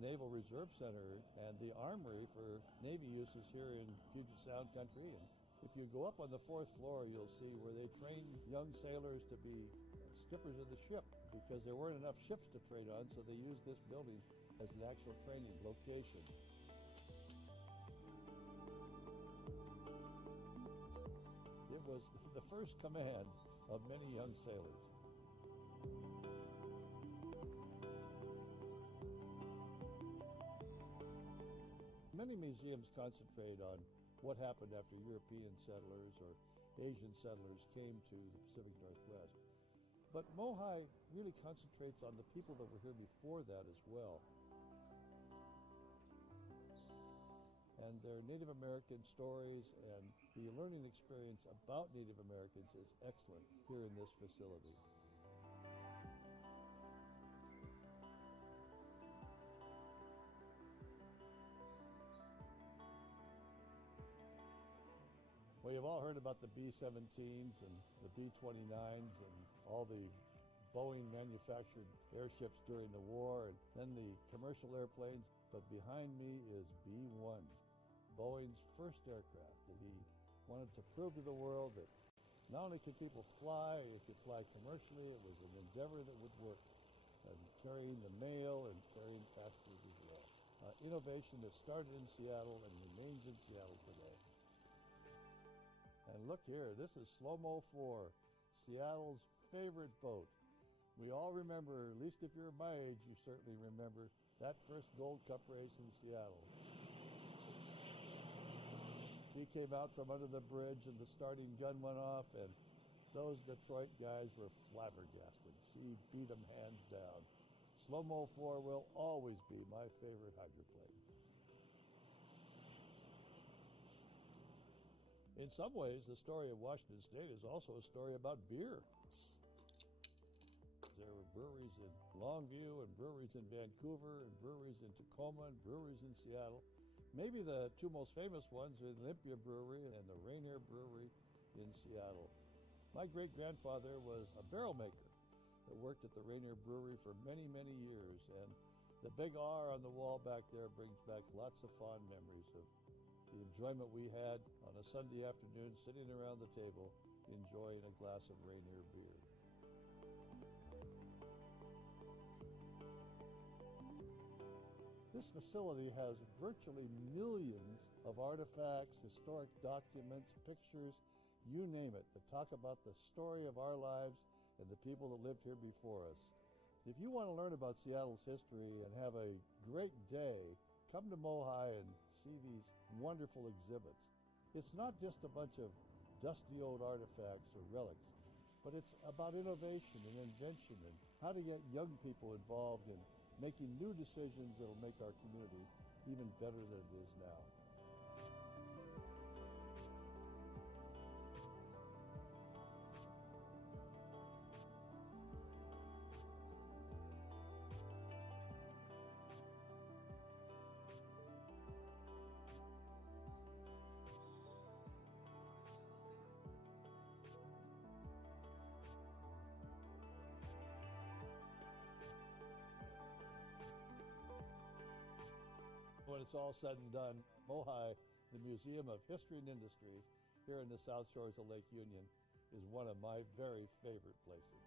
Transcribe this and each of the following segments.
Naval Reserve Center and the armory for Navy uses here in Puget Sound country. And if you go up on the 4th floor, you'll see where they train young sailors to be skippers of the ship because there weren't enough ships to trade on, so they used this building as an actual training location. It was the first command of many young sailors. Many museums concentrate on what happened after European settlers or Asian settlers came to the Pacific Northwest. But Mohi really concentrates on the people that were here before that as well. And their Native American stories and the learning experience about Native Americans is excellent here in this facility. Well, you've all heard about the B-17s and the B-29s and all the Boeing manufactured airships during the war and then the commercial airplanes. But behind me is B-1, Boeing's first aircraft that he wanted to prove to the world that not only could people fly, it could fly commercially, it was an endeavor that would work, and carrying the mail and carrying passengers as well. Innovation that started in Seattle and remains in Seattle today. And look here, this is Slow-Mo 4, Seattle's favorite boat. We all remember, at least if you're my age, you certainly remember that first Gold Cup race in Seattle. She came out from under the bridge and the starting gun went off and those Detroit guys were flabbergasted. She beat them hands down. Slow-Mo 4 will always be my favorite hydroplane. In some ways, the story of Washington State is also a story about beer. There were breweries in Longview and breweries in Vancouver and breweries in Tacoma and breweries in Seattle. Maybe the two most famous ones are the Olympia Brewery and the Rainier Brewery in Seattle. My great-grandfather was a barrel maker that worked at the Rainier Brewery for many, many years, and the big R on the wall back there brings back lots of fond memories of the enjoyment we had on a Sunday afternoon sitting around the table enjoying a glass of Rainier beer. This facility has virtually millions of artifacts, historic documents, pictures, you name it, that talk about the story of our lives and the people that lived here before us. If you want to learn about Seattle's history and have a great day, come to Mohi and see these wonderful exhibits. It's not just a bunch of dusty old artifacts or relics, but it's about innovation and invention and how to get young people involved in making new decisions that will make our community even better than it is now. When it's all said and done, Mohi, the Museum of History and Industry here in the South Shores of Lake Union, is one of my very favorite places.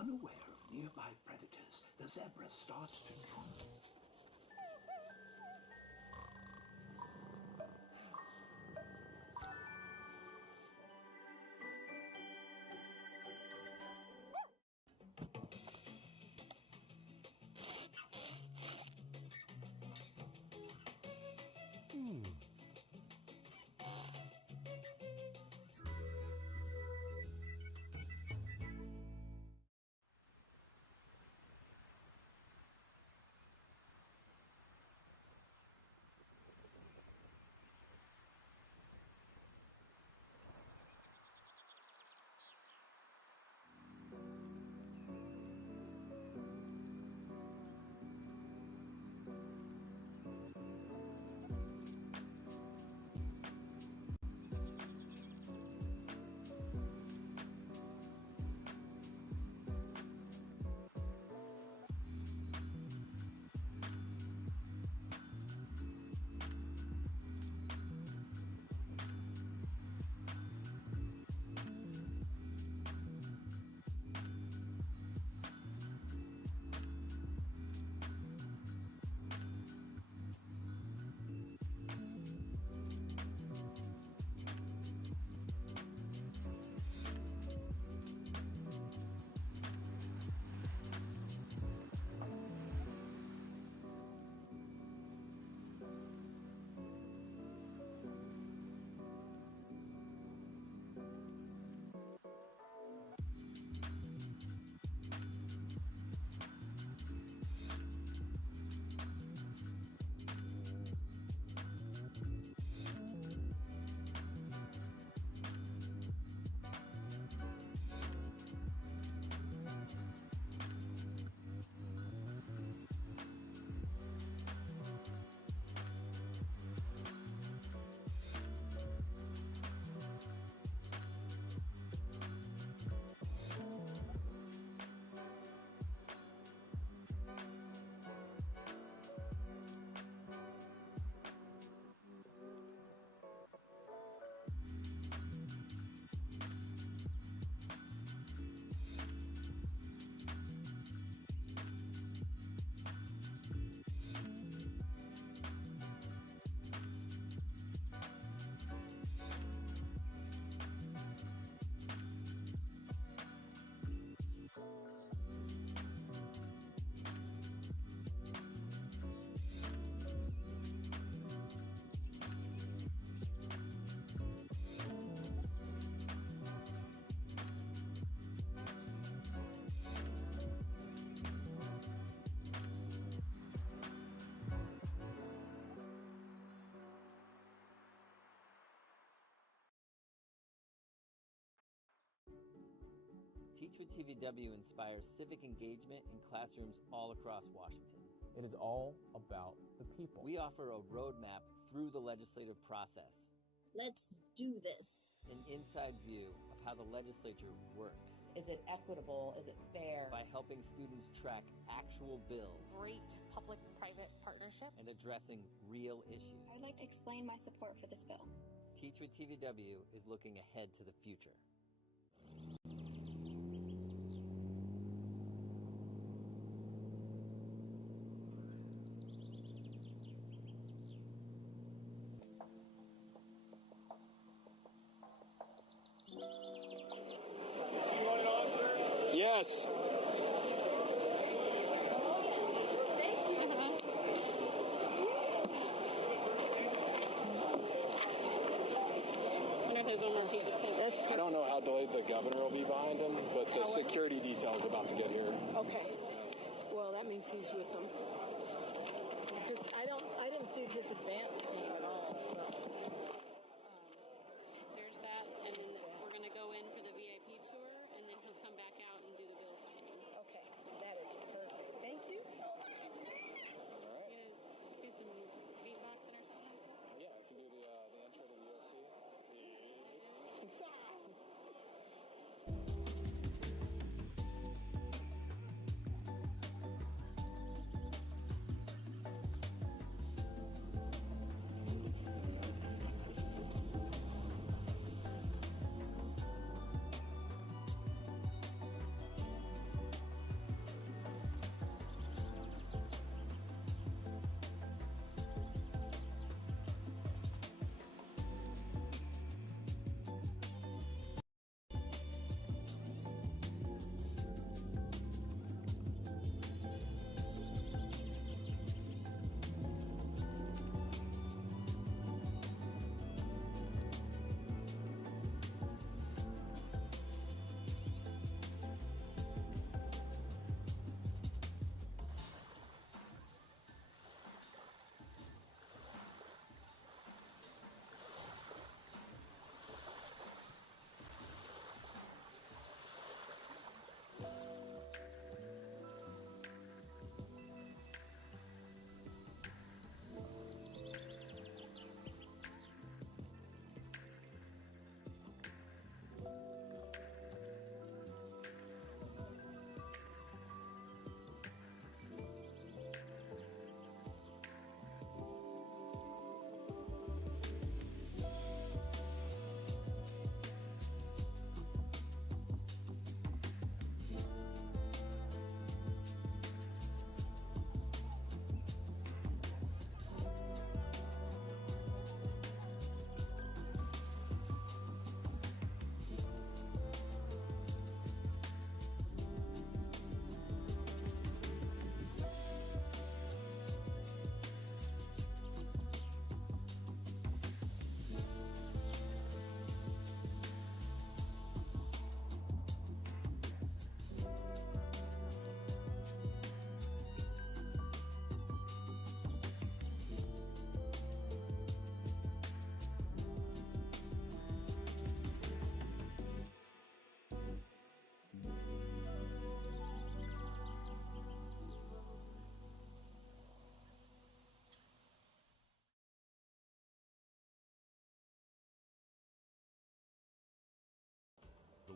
Unaware of nearby predators, the zebra starts to droop. Teach with TVW inspires civic engagement in classrooms all across Washington. It is all about the people. We offer a roadmap through the legislative process. Let's do this. An inside view of how the legislature works. Is it equitable? Is it fair? By helping students track actual bills. Great public-private partnership. And addressing real issues. I would like to explain my support for this bill. Teach with TVW is looking ahead to the future. Yes. I don't know how delayed the governor will be behind him, but the security detail is about to get here. Okay. Well, that means he's with them. Because I didn't see his advance team at all. So. There's that, and then we're going to go in for the VIP tour, and then he'll come back out and do the bill signing. Okay, that is perfect. Thank you so much. All right. You gonna do some beatboxing or something? Yeah, I can do the intro to the UFC.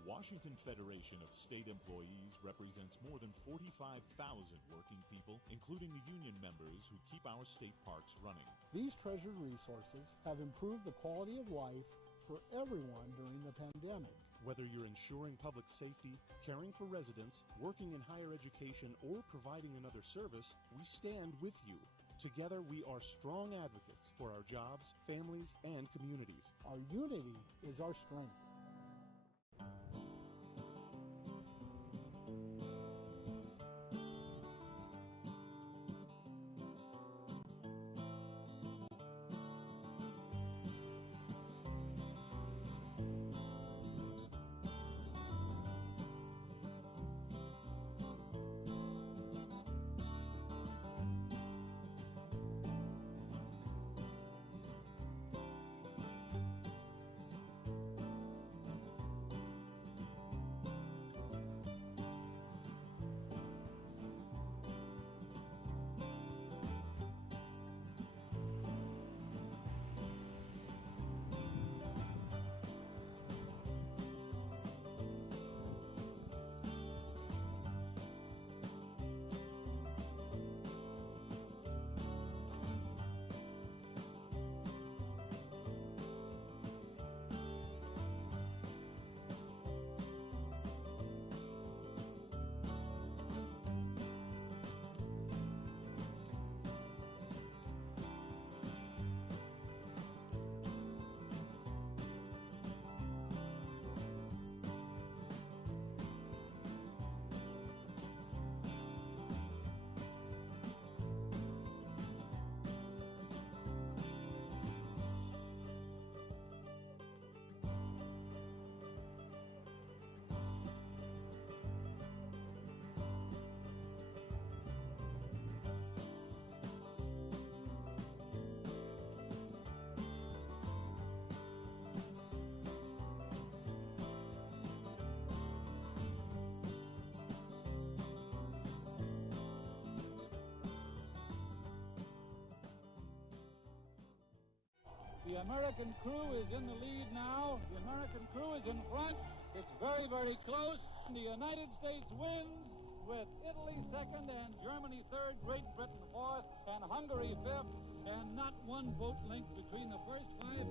Washington Federation of State Employees represents more than 45,000 working people, including the union members who keep our state parks running. These treasured resources have improved the quality of life for everyone during the pandemic. Whether you're ensuring public safety, caring for residents, working in higher education, or providing another service, we stand with you. Together, we are strong advocates for our jobs, families, and communities. Our unity is our strength. The American crew is in the lead now. The American crew is in front. It's very, very close. The United States wins with Italy second and Germany third, Great Britain fourth, and Hungary fifth, and not one vote length between the first five.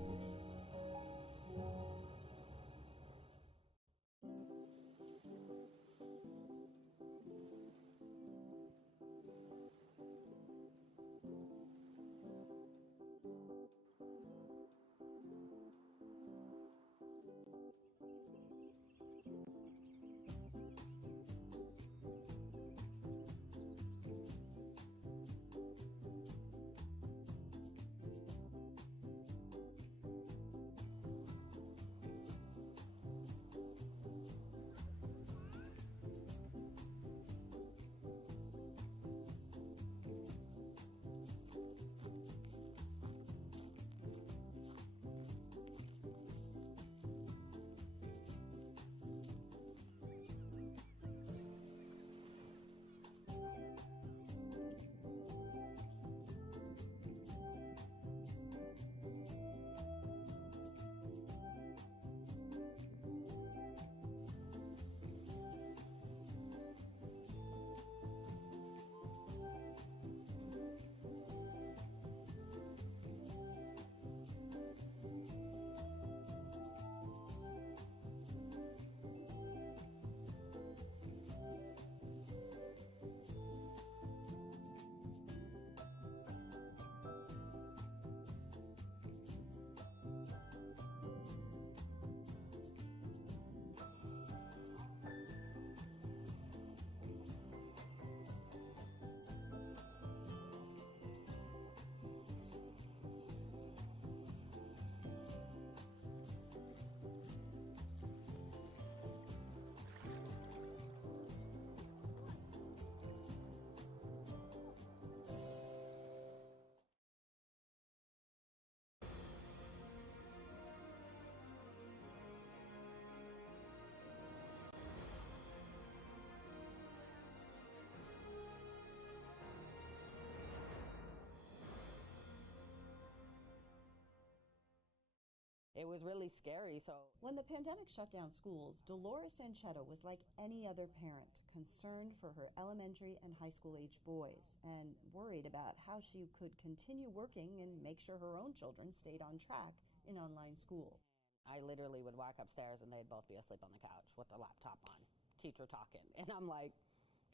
was really scary. So when the pandemic shut down schools, Dolores Anchetta was like any other parent, concerned for her elementary and high school age boys and worried about how she could continue working and make sure her own children stayed on track in online school. I literally would walk upstairs and they'd both be asleep on the couch with their laptop on, teacher talking. And I'm like,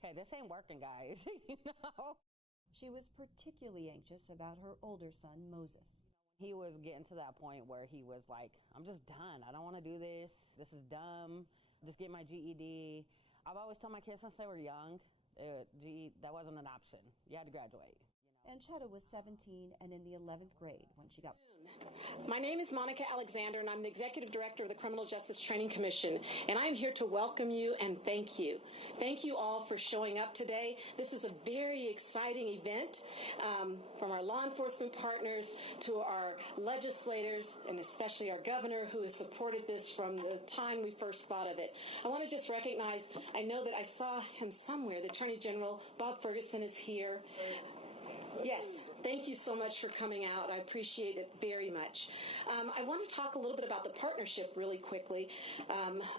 okay, this ain't working, guys. She was particularly anxious about her older son, Moses. He was getting to that point where he was like, I'm just done. I don't want to do this. This is dumb. Just get my GED. I've always told my kids since they were young, that wasn't an option. You had to graduate. Anchetta was 17 and in the 11th grade when she got... My name is Monica Alexander, and I'm the Executive Director of the Criminal Justice Training Commission, and I'm here to welcome you and thank you. Thank you all for showing up today. This is a very exciting event, from our law enforcement partners to our legislators, and especially our governor, who has supported this from the time we first thought of it. I want to just recognize, I know that I saw him somewhere, the Attorney General, Bob Ferguson, is here. Yes, thank you so much for coming out. I appreciate it very much. I want to talk a little bit about the partnership really quickly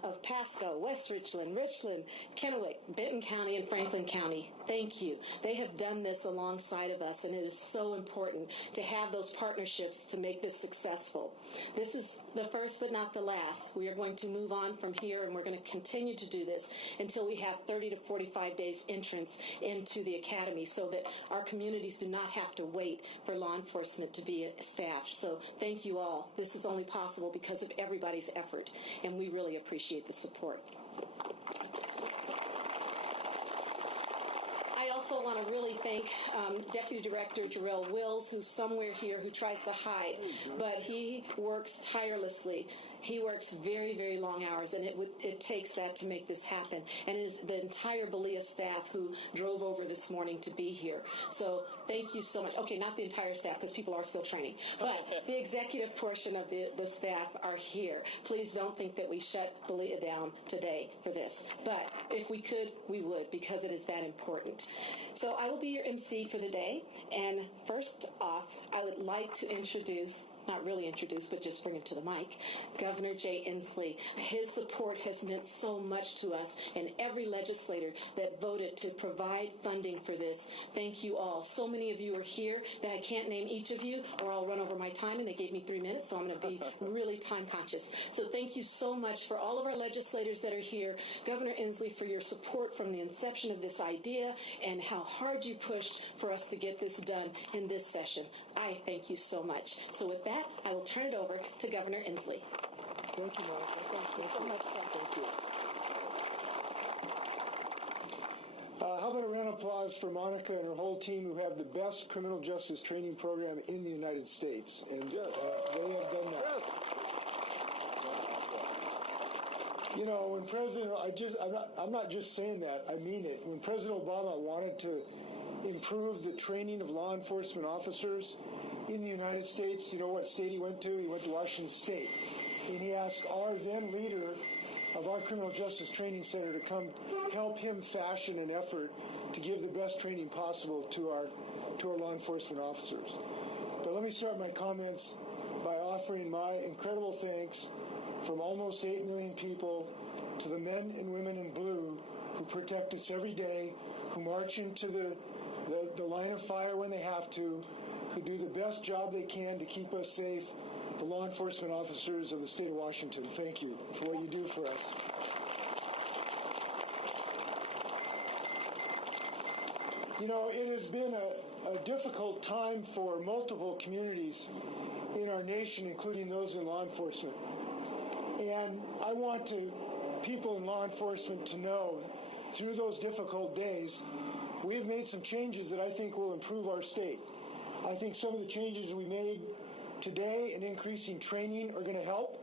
of Pasco, West Richland, Kennewick, Benton County, and Franklin County. Thank you. They have done this alongside of us, and it is so important to have those partnerships to make this successful. This is the first but not the last. We are going to move on from here, and we're going to continue to do this until we have 30 to 45 days entrance into the academy so that our communities do not have to wait for law enforcement to be staffed. So thank you all. This is only possible because of everybody's effort, and we really appreciate the support. I also want to really thank Deputy Director Jarrell Wills, who's somewhere here, who tries to hide, but he works tirelessly. He works very, very long hours, and it takes that to make this happen. And it is the entire Belia staff who drove over this morning to be here. So thank you so much. Okay, not the entire staff, because people are still training, but the executive portion of the staff are here. Please don't think that we shut Belia down today for this. But if we could, we would, because it is that important. So I will be your MC for the day. And first off, I would like to introduce, not really introduce, but just bring him to the mic, Governor Jay Inslee. His support has meant so much to us and every legislator that voted to provide funding for this. Thank you all. So many of you are here that I can't name each of you or I'll run over my time, and they gave me 3 minutes, so I'm going to be really time conscious. So thank you so much for all of our legislators that are here. Governor Inslee, for your support from the inception of this idea and how hard you pushed for us to get this done in this session. I thank you so much. So with that, I will turn it over to Governor Inslee. Thank you, Monica. Thank you so much. Thank you. How about a round of applause for Monica and her whole team, who have the best criminal justice training program in the United States, and they have done that. You know, when I'm not just saying that, I mean it. When President Obama wanted to improve the training of law enforcement officers in the United States, you know what state he went to? He went to Washington State. And he asked our then leader of our Criminal Justice Training Center to come help him fashion an effort to give the best training possible to our law enforcement officers. But let me start my comments by offering my incredible thanks from almost 8 million people to the men and women in blue who protect us every day, who march into the line of fire when they have to, who do the best job they can to keep us safe, the law enforcement officers of the state of Washington. Thank you for what you do for us. You know, it has been a difficult time for multiple communities in our nation, including those in law enforcement. And I want people in law enforcement to know, through those difficult days, we've made some changes that I think will improve our state. I think some of the changes we made today in increasing training are going to help.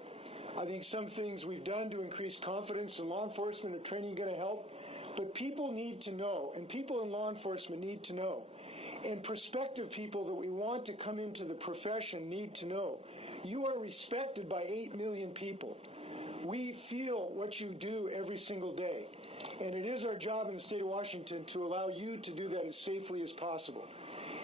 I think some things we've done to increase confidence in law enforcement and training are going to help. But people need to know, and people in law enforcement need to know, and prospective people that we want to come into the profession need to know. You are respected by 8 million people. We feel what you do every single day. And it is our job in the state of Washington to allow you to do that as safely as possible.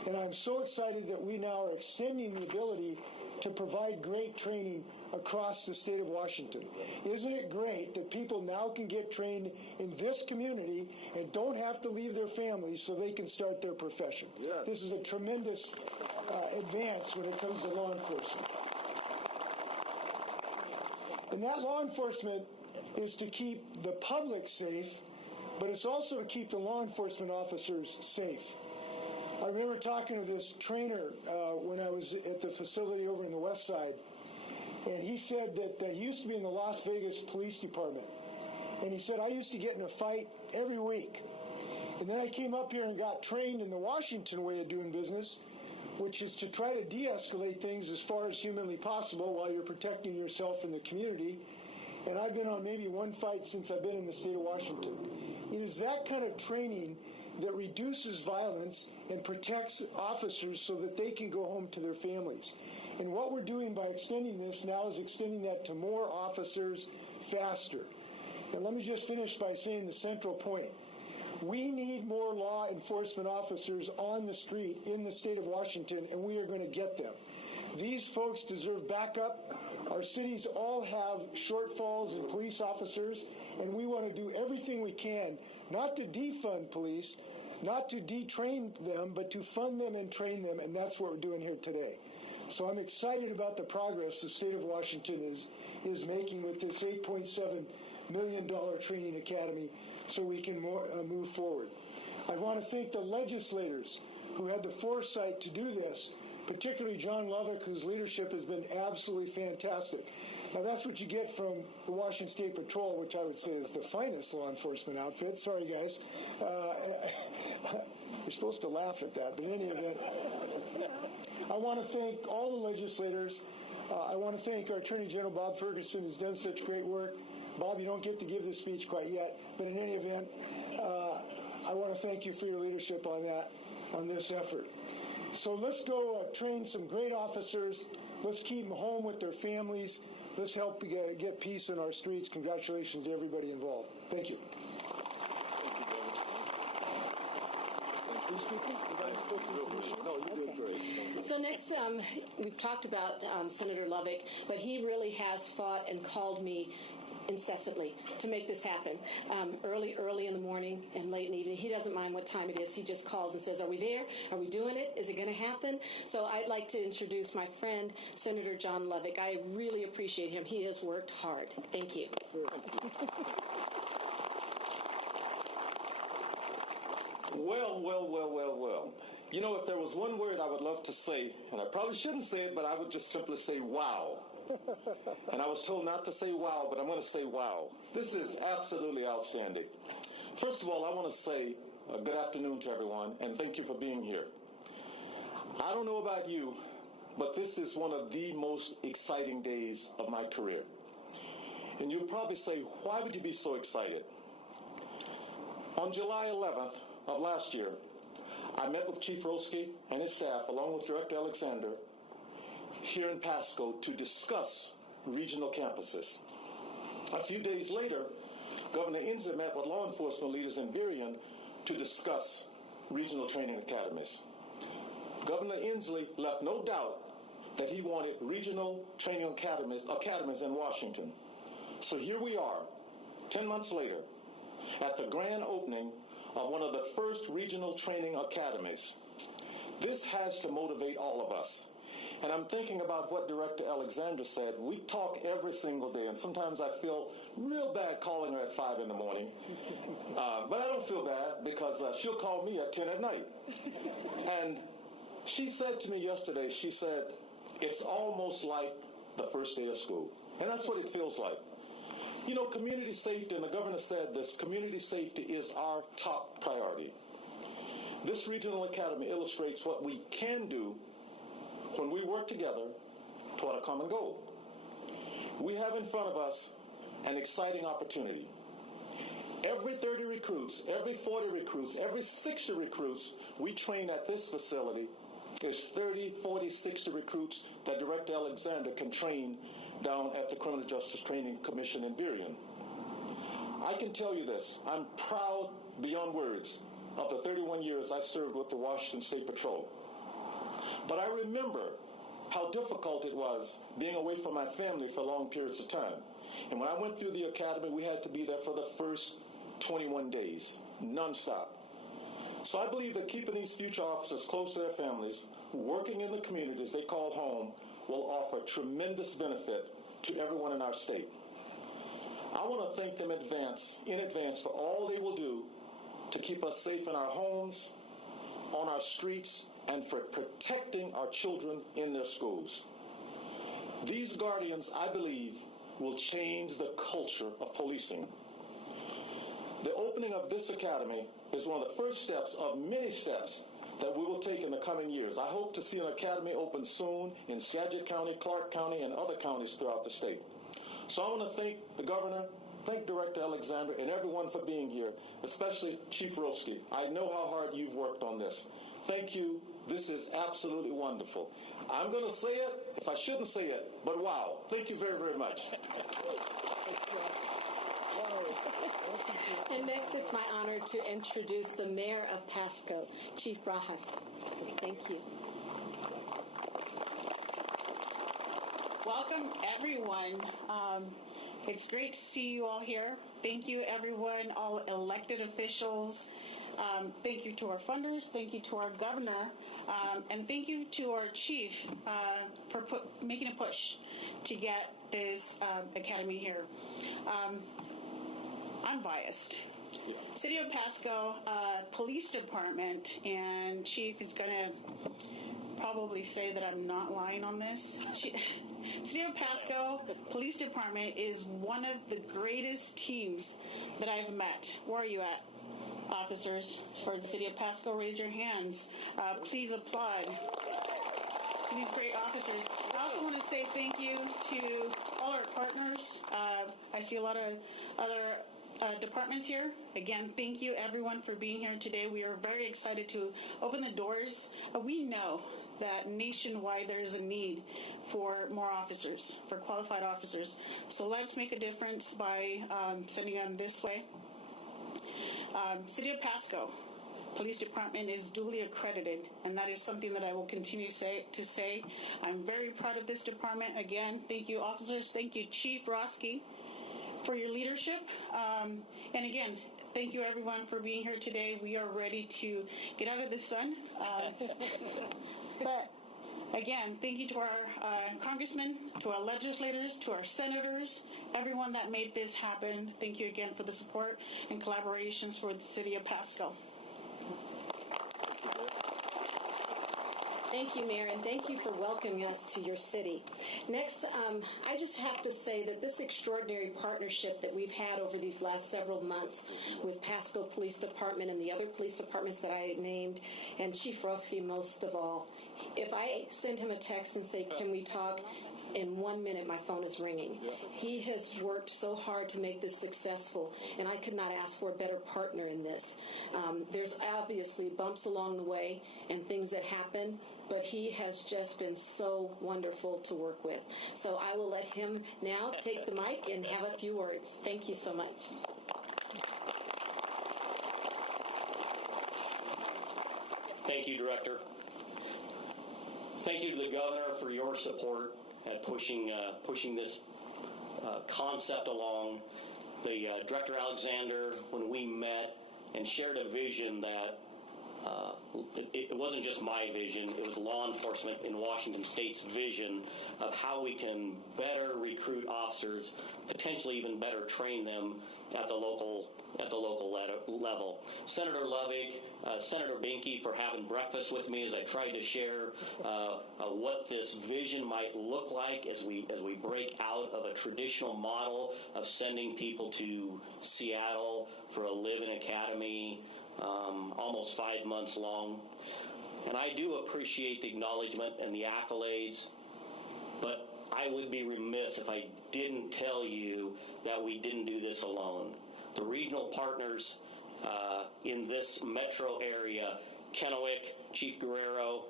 And I'm so excited that we now are extending the ability to provide great training across the state of Washington. Isn't it great that people now can get trained in this community and don't have to leave their families so they can start their profession? Yes. This is a tremendous advance when it comes to law enforcement. And that law enforcement is to keep the public safe, but it's also to keep the law enforcement officers safe. I remember talking to this trainer when I was at the facility over in the West Side, and he said that he used to be in the Las Vegas Police Department. And he said, I used to get in a fight every week. And then I came up here and got trained in the Washington way of doing business, which is to try to de-escalate things as far as humanly possible while you're protecting yourself and the community. And I've been on maybe one fight since I've been in the state of Washington. It is that kind of training that reduces violence and protects officers so that they can go home to their families. And what we're doing by extending this now is extending that to more officers faster. And let me just finish by saying the central point. We need more law enforcement officers on the street in the state of Washington, and we are going to get them. These folks deserve backup. Our cities all have shortfalls in police officers, and we want to do everything we can, not to defund police, not to detrain them, but to fund them and train them, and that's what we're doing here today. So I'm excited about the progress the state of Washington is making with this $8.7 million training academy so we can move forward. I want to thank the legislators who had the foresight to do this, particularly John Lovick, whose leadership has been absolutely fantastic. Now, that's what you get from the Washington State Patrol, which I would say is the finest law enforcement outfit. Sorry, guys. You're supposed to laugh at that, but in any event, I want to thank all the legislators. I want to thank our Attorney General, Bob Ferguson, who's done such great work. Bob, you don't get to give this speech quite yet, but in any event, I want to thank you for your leadership on this effort. So let's go train some great officers. Let's keep them home with their families. Let's help get peace in our streets. Congratulations to everybody involved. Thank you. So next, we've talked about Senator Lovick, but he really has fought and called me incessantly to make this happen. Early in the morning and late in the evening. He doesn't mind what time it is. He just calls and says, are we there? Are we doing it? Is it going to happen? So I'd like to introduce my friend, Senator John Lovick. I really appreciate him. He has worked hard. Thank you. Well. You know, if there was one word I would love to say, and I probably shouldn't say it, but I would just simply say wow. And I was told not to say wow, but I'm going to say wow. This is absolutely outstanding. First of all, I want to say good afternoon to everyone, and thank you for being here. I don't know about you, but this is one of the most exciting days of my career. And you'll probably say, why would you be so excited? On July 11th of last year, I met with Chief Roski and his staff, along with Director Alexander, here in Pasco to discuss regional campuses. A few days later, Governor Inslee met with law enforcement leaders in Burien to discuss regional training academies. Governor Inslee left no doubt that he wanted regional training academies in Washington. So here we are, 10 months later, at the grand opening of one of the first regional training academies. This has to motivate all of us. And I'm thinking about what Director Alexander said. We talk every single day, and sometimes I feel real bad calling her at 5 in the morning. But I don't feel bad because she'll call me at 10 at night. And she said to me yesterday, she said, it's almost like the first day of school. And that's what it feels like. You know, community safety, and the governor said this, community safety is our top priority. This regional academy illustrates what we can do when we work together toward a common goal. We have in front of us an exciting opportunity. Every 30 recruits, every 40 recruits, every 60 recruits we train at this facility is 30, 40, 60 recruits that Director Alexander can train down at the Criminal Justice Training Commission in Burien. I can tell you this, I'm proud beyond words of the 31 years I served with the Washington State Patrol. But I remember how difficult it was being away from my family for long periods of time. And when I went through the academy, we had to be there for the first 21 days, nonstop. So I believe that keeping these future officers close to their families, working in the communities they call home, will offer tremendous benefit to everyone in our state. I want to thank them in advance for all they will do to keep us safe in our homes, on our streets, and for protecting our children in their schools. These guardians, I believe, will change the culture of policing. The opening of this academy is one of the first steps of many steps that we will take in the coming years. I hope to see an academy open soon in Skagit County, Clark County, and other counties throughout the state. So I want to thank the governor, thank Director Alexander, and everyone for being here, especially Chief Roski. I know how hard you've worked on this. Thank you. This is absolutely wonderful. I'm going to say it if I shouldn't say it, but wow. Thank you very, very much. And next, it's my honor to introduce the Mayor of Pasco, Chief Brajas. Thank you. Welcome, everyone. It's great to see you all here. Thank you, everyone, all elected officials. Thank you to our funders. Thank you to our governor. And thank you to our chief for making a push to get this academy here. I'm biased. City of Pasco Police Department, and Chief is going to probably say that I'm not lying on this. City of Pasco Police Department is one of the greatest teams that I've met. Where are you at, officers for the City of Pasco? Raise your hands. Please applaud to these great officers. I also want to say thank you to all our partners. I see a lot of other departments here. Again, thank you everyone for being here today. We are very excited to open the doors. We know that nationwide there is a need for more officers, for qualified officers. So let's make a difference by sending them this way. City of Pasco Police Department is duly accredited, and that is something that I will continue to say. I'm very proud of this department. Again, thank you, officers. Thank you, Chief Roski, for your leadership. And again, thank you, everyone, for being here today. We are ready to get out of the sun. But again, thank you to our congressmen, to our legislators, to our senators, everyone that made this happen. Thank you again for the support and collaborations for the City of Pasco. Thank you, Mayor, and thank you for welcoming us to your city. Next, I just have to say that this extraordinary partnership that we've had over these last several months with Pasco Police Department and the other police departments that I named, and Chief Roski most of all, if I send him a text and say, can we talk, in 1 minute my phone is ringing. He has worked so hard to make this successful, and I could not ask for a better partner in this. There's obviously bumps along the way and things that happen, but he has just been so wonderful to work with. So I will let him now take the mic and have a few words. Thank you so much. Thank you, Director. Thank you to the Governor for your support at pushing this concept along. The Director Alexander, when we met and shared a vision that it wasn't just my vision, it was law enforcement in Washington State's vision of how we can better recruit officers, potentially even better train them at the local level. Senator Lovick, Senator Binky for having breakfast with me as I tried to share what this vision might look like as we break out of a traditional model of sending people to Seattle for a live-in academy, almost 5 months long. And I do appreciate the acknowledgement and the accolades, but I would be remiss if I didn't tell you that we didn't do this alone. The regional partners in this metro area, Kennewick, Chief Guerrero,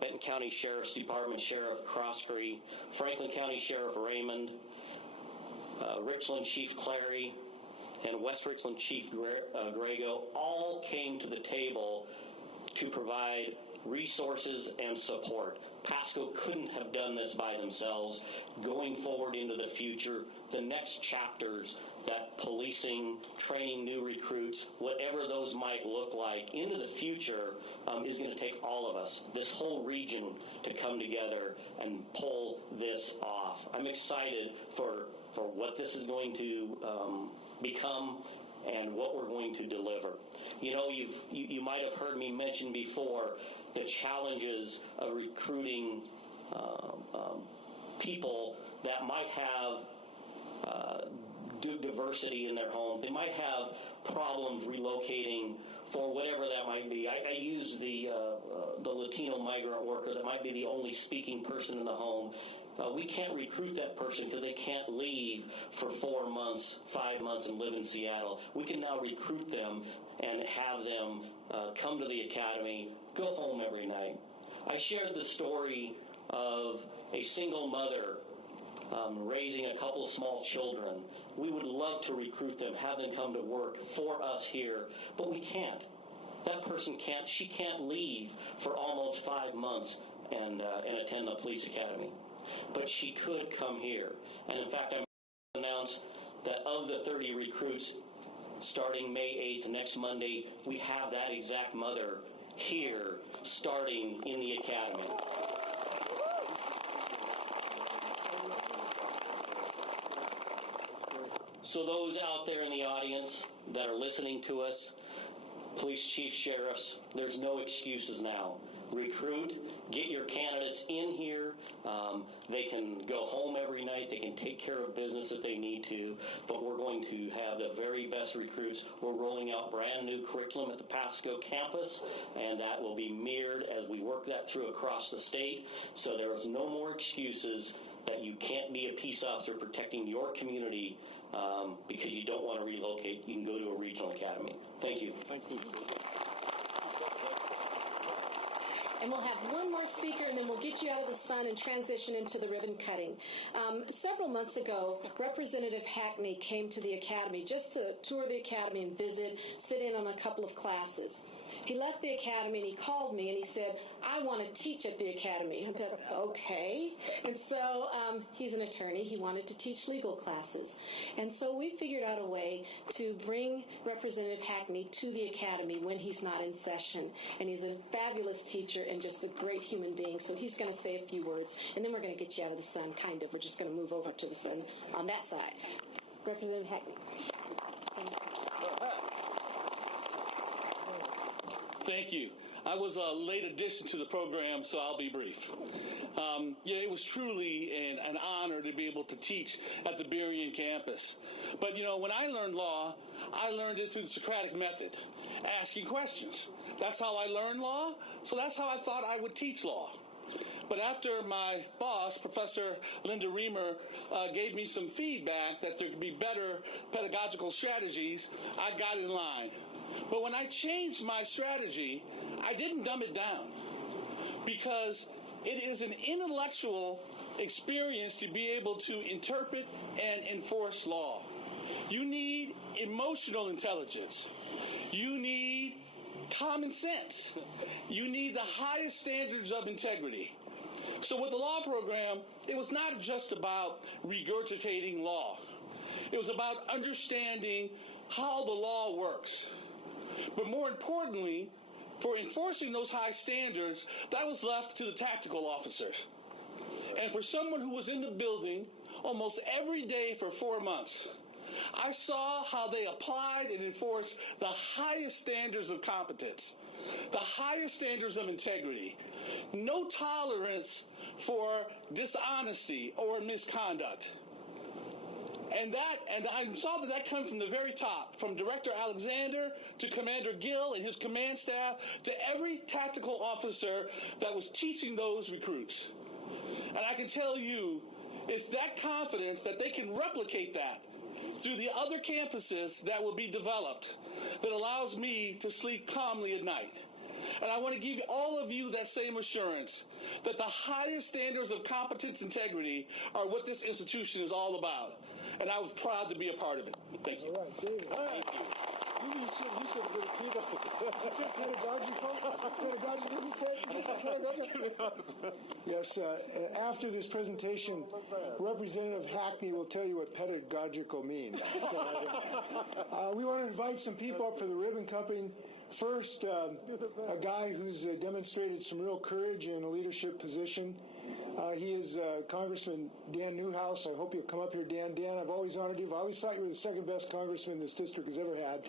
Benton County Sheriff's Department Sheriff Croskery, Franklin County Sheriff Raymond, Richland Chief Clary, and West Richland Chief Grego all came to the table to provide resources, and support. Pasco couldn't have done this by themselves. Going forward into the future, the next chapters, that policing, training new recruits, whatever those might look like into the future, is going to take all of us, this whole region, to come together and pull this off. I'm excited for what this is going to become and what we're going to deliver. You know, you might have heard me mention before the challenges of recruiting people that might have diversity in their homes. They might have problems relocating for whatever that might be. I use the Latino migrant worker that might be the only speaking person in the home. We can't recruit that person because they can't leave for 4 months, 5 months, and live in Seattle. We can now recruit them and have them come to the academy, go home every night. I shared the story of a single mother raising a couple of small children. We would love to recruit them, have them come to work for us here, but we can't. That person can't. She can't leave for almost 5 months and attend the police academy. But she could come here. And in fact, I'm going to announce that of the 30 recruits, starting May 8th, next Monday, we have that exact mother here starting in the academy. So those out there in the audience that are listening to us, police chiefs, sheriffs, there's no excuses now. Recruit, get your candidates in here. They can go home every night. They can take care of business if they need to. But we're going to have the very best recruits. We're rolling out brand new curriculum at the Pasco campus, and that will be mirrored as we work that through across the state. So there's no more excuses that you can't be a peace officer protecting your community because you don't want to relocate. You can go to a regional academy. Thank you. Thank you. And we'll have one more speaker, and then we'll get you out of the sun and transition into the ribbon cutting. Several months ago, Representative Hackney came to the academy just to tour the academy and visit, sit in on a couple of classes. He left the academy and he called me and he said, I want to teach at the academy. I thought, okay. And so he's an attorney. He wanted to teach legal classes. And so we figured out a way to bring Representative Hackney to the academy when he's not in session. And he's a fabulous teacher and just a great human being. So he's going to say a few words, and then we're going to get you out of the sun, kind of. We're just going to move over to the sun on that side. Representative Hackney. Thank you. I was a late addition to the program, so I'll be brief. It was truly an honor to be able to teach at the Berrien campus. But, you know, when I learned law, I learned it through the Socratic method, asking questions. That's how I learned law, so that's how I thought I would teach law. But after my boss, Professor Linda Reamer, gave me some feedback that there could be better pedagogical strategies, I got in line. But when I changed my strategy, I didn't dumb it down, because it is an intellectual experience to be able to interpret and enforce law. You need emotional intelligence. You need common sense. You need the highest standards of integrity. So with the law program, it was not just about regurgitating law. It was about understanding how the law works. But more importantly, for enforcing those high standards, that was left to the tactical officers. And for someone who was in the building almost every day for 4 months, I saw how they applied and enforced the highest standards of competence, the highest standards of integrity, no tolerance for dishonesty or misconduct. And I saw that came from the very top, from Director Alexander to Commander Gill and his command staff to every tactical officer that was teaching those recruits. And I can tell you, it's that confidence that they can replicate that through the other campuses that will be developed that allows me to sleep calmly at night. And I want to give all of you that same assurance that the highest standards of competence and integrity are what this institution is all about. And I was proud to be a part of it. Thank you. All right, David. Thank you. you should have been a pedagogical. You said pedagogical? Pedagogical, you said? Pedagogical? Yes, after this presentation, Representative Hackney will tell you what pedagogical means. So, we want to invite some people up for the ribbon cutting. First, a guy who's demonstrated some real courage in a leadership position. He is Congressman Dan Newhouse. I hope you'll come up here, Dan. Dan, I've always honored you. I've always thought you were the second best congressman this district has ever had.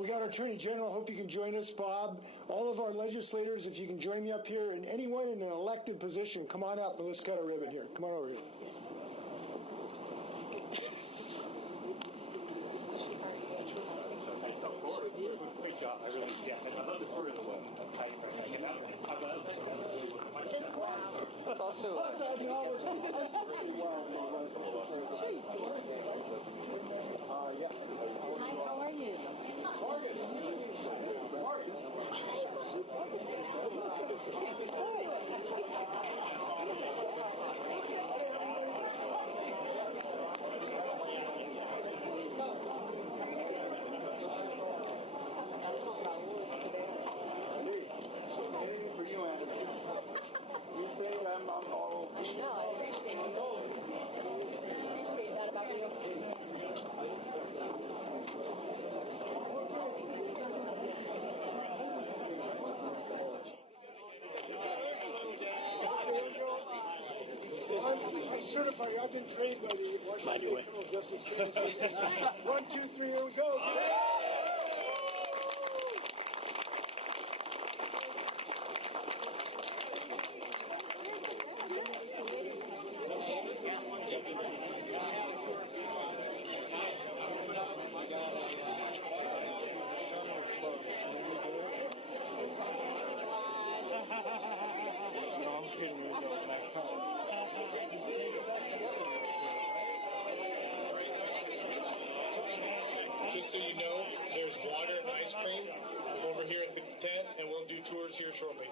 We got our Attorney General. Hope you can join us, Bob. All of our legislators, if you can join me up here, and anyone in an elected position, come on up and let's cut a ribbon here. Come on over here. Great job. I really, I love this part of the way. How you break it out. It's also. Yeah. Hi, how are you? Anything for you, Anna. You say I'm all. I know, I appreciate it. I appreciate that about you. I'm certified. I've been trained by the Washington State Criminal Justice Training System. 1, 2, 3, here we go. Just so you know, there's water and ice cream over here at the tent, and we'll do tours here shortly.